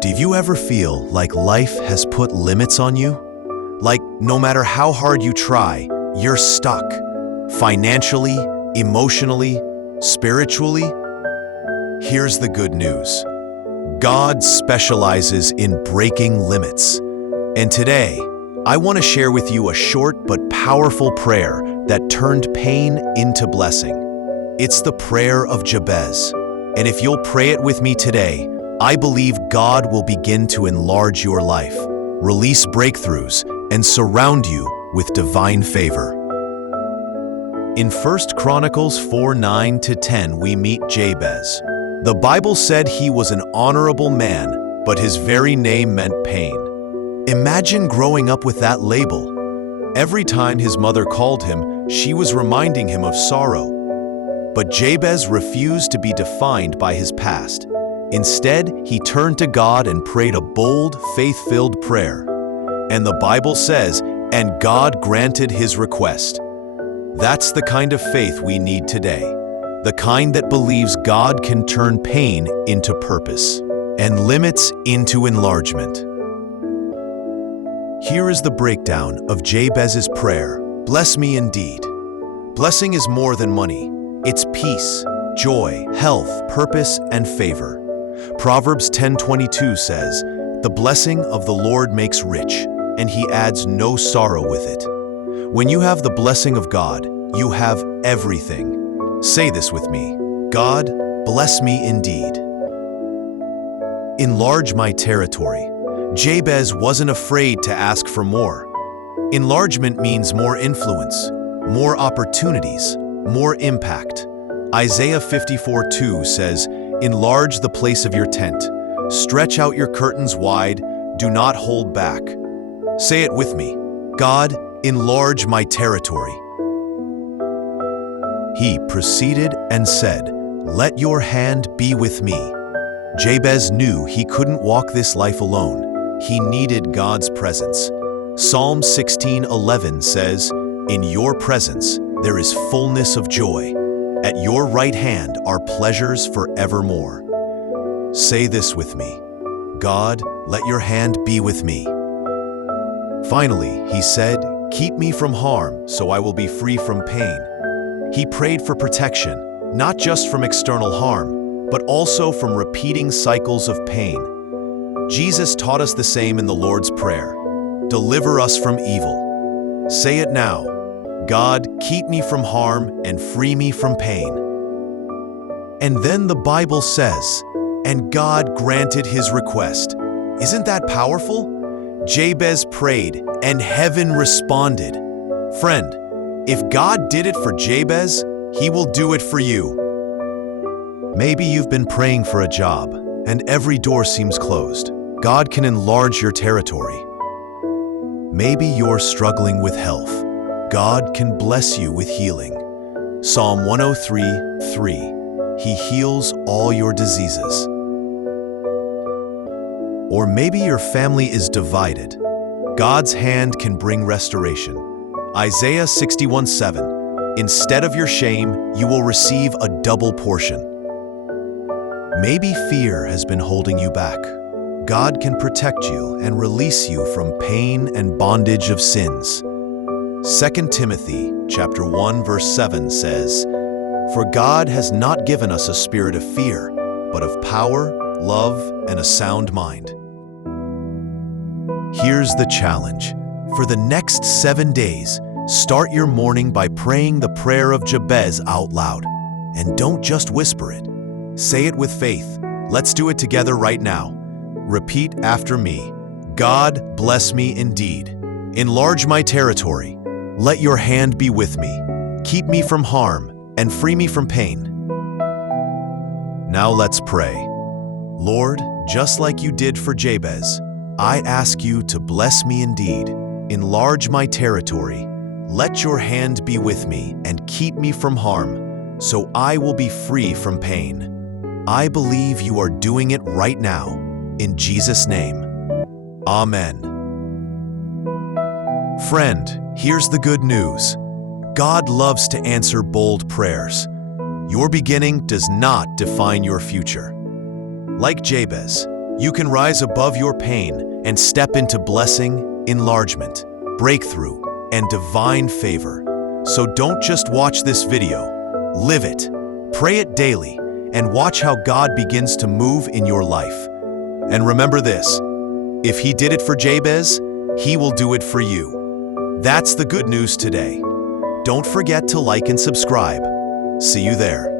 Do you ever feel like life has put limits on you? Like no matter how hard you try, you're stuck. Financially, emotionally, spiritually? Here's the good news. God specializes in breaking limits. And today, I want to share with you a short but powerful prayer that turned pain into blessing. It's the Prayer of Jabez. And if you'll pray it with me today, I believe God will begin to enlarge your life, release breakthroughs, and surround you with divine favor. In 1 Chronicles 4:9-10, we meet Jabez. The Bible said he was an honorable man, but his very name meant pain. Imagine growing up with that label. Every time his mother called him, she was reminding him of sorrow. But Jabez refused to be defined by his past. Instead, he turned to God and prayed a bold, faith-filled prayer. And the Bible says, and God granted his request. That's the kind of faith we need today. The kind that believes God can turn pain into purpose and limits into enlargement. Here is the breakdown of Jabez's prayer. Bless me indeed. Blessing is more than money. It's peace, joy, health, purpose, and favor. Proverbs 10:22 says, "The blessing of the Lord makes rich, and he adds no sorrow with it." When you have the blessing of God, you have everything. Say this with me. God, bless me indeed. Enlarge my territory. Jabez wasn't afraid to ask for more. Enlargement means more influence, more opportunities, more impact. Isaiah 54:2 says, "Enlarge the place of your tent. Stretch out your curtains wide. Do not hold back." Say it with me. God, enlarge my territory. He proceeded and said, "Let your hand be with me." Jabez knew he couldn't walk this life alone. He needed God's presence. Psalm 16:11 says, "In your presence there is fullness of joy. At your right hand are pleasures forevermore." Say this with me. God, let your hand be with me. Finally, he said, "Keep me from harm, so I will be free from pain." He prayed for protection, not just from external harm, but also from repeating cycles of pain. Jesus taught us the same in the Lord's Prayer. Deliver us from evil. Say it now. God, keep me from harm and free me from pain. And then the Bible says, and God granted his request. Isn't that powerful? Jabez prayed, and heaven responded. Friend, if God did it for Jabez, he will do it for you. Maybe you've been praying for a job, and every door seems closed. God can enlarge your territory. Maybe you're struggling with health. God can bless you with healing. Psalm 103:3, he heals all your diseases. Or maybe your family is divided. God's hand can bring restoration. Isaiah 61:7, instead of your shame, you will receive a double portion. Maybe fear has been holding you back. God can protect you and release you from pain and bondage of sins. 2 Timothy chapter 1 verse 7 says, "For God has not given us a spirit of fear, but of power, love, and a sound mind." Here's the challenge. For the next 7 days, start your morning by praying the Prayer of Jabez out loud. And don't just whisper it. Say it with faith. Let's do it together right now. Repeat after me. God, bless me indeed. Enlarge my territory. Let your hand be with me. Keep me from harm and free me from pain. Now let's pray. Lord, just like you did for Jabez, I ask you to bless me indeed. Enlarge my territory. Let your hand be with me and keep me from harm, so I will be free from pain. I believe you are doing it right now. In Jesus' name, Amen. Friend, here's the good news. God loves to answer bold prayers. Your beginning does not define your future. Like Jabez, You can rise above your pain and step into blessing, enlargement, breakthrough, and divine favor. So don't just watch this video, live it, pray it daily, and watch how God begins to move in your life. And remember this, if He did it for Jabez, He will do it for you. That's the good news today. Don't forget to like and subscribe. See you there.